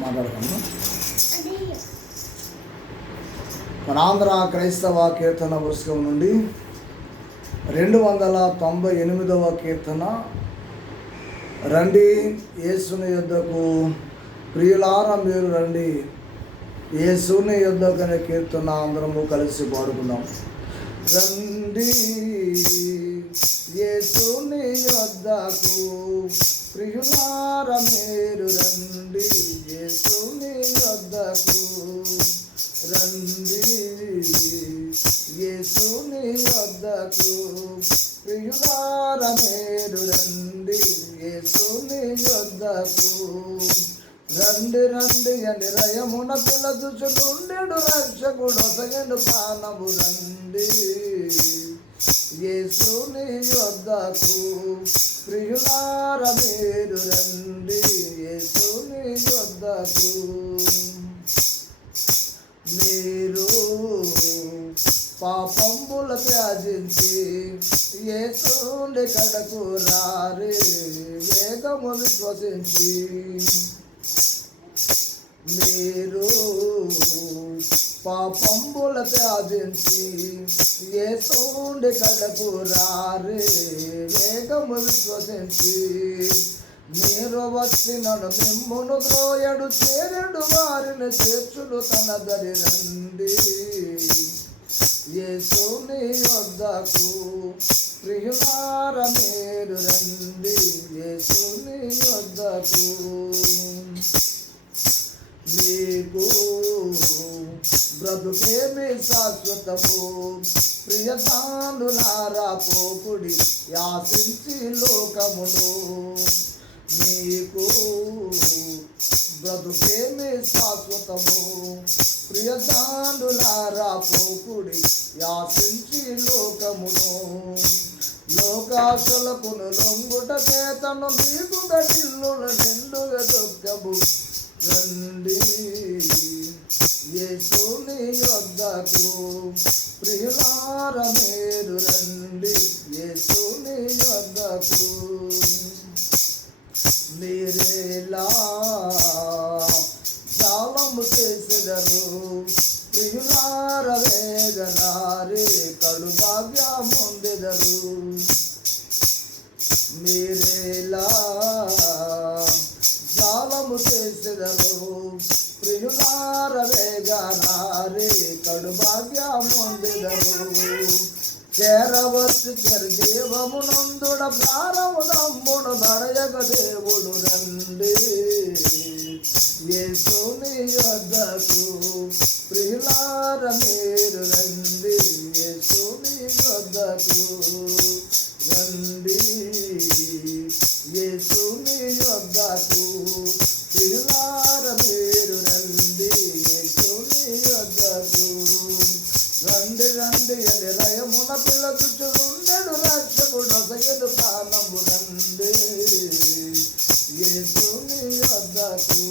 మాట్లాడుకుందాం. మన ఆంధ్ర క్రైస్తవ కీర్తన పుస్తకం నుండి రెండు వందల తొంభై ఎనిమిదవ కీర్తన. రండి యేసుని యుద్ధకు ప్రియులార మీరు రండి. యేసుని యొద్దకు అనే కీర్తన అందరము కలిసి పాడుకుందాం. రండి యేసుని యొద్దకు. ప్రియులార మీరు రండి. వద్దకు ప్రియులార మీరు రండి యేసుని వద్దకు రండి రండి అని రయమున పిలచుచుండెడు రక్షకుడు సగను పానము రండి. యేసుని వద్దకు ప్రియులార మీరు రండి యేసుని వద్దకు పాపంబుల త్యాజించి ఏసుండి కడకు రారే వేగము విశ్వసించి. మీరు పాపంబుల త్యాజించి ఏసుండి కడకు రారే వేగము విశ్వసించి. మీరు వచ్చినను మిమ్మును ద్రోయడు చేరడు వారిని చేర్చుడు తన దరి రండి. యేసుని వద్దకు ప్రియులార మీరు రండి. యేసుని వద్దకు మీకు బ్రతుకేమి శాశ్వతము? ప్రియతానులారా పోకుడి యాసించి లోకమును మీకు బ్రతుకేమి శాశ్వతము. ప్రియతాండులారా పోకుడి యాసించి లోకమును. లోకాశలకును లొంగుట చేతను మీకు గటిల్లును నిండుగా దుఃఖము రండి యేసుని వద్దకు. ప్రియులార మీరు రండి యేసుని మీరేలా జాలము చేసెదరు. ప్రియులార వేగనారే కడు భాగ్యముందెదరు మీరేలా జాలము చేసెదరు. ప్రియులార వేగనారే కడు భాగ్యముందెదరు చేరవచ్చు చిరజీవమునందుడ ప్రారము నమ్ముడు బడయగ దేవుడు రండి. యేసుని యొద్దకు ప్రియులార మీరు రండి. యేసుని యొద్దకు రండి. యేసుని యొద్దకు రండి రండి ఎలి రయమున పిల్ల పిల్లచుండెడు రక్షకుడు సయదు ప్రాణము రండి ఏసుని వద్దకు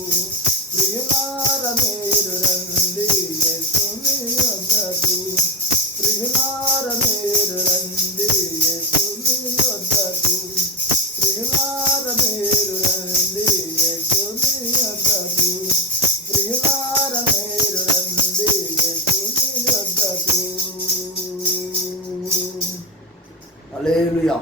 レルヤ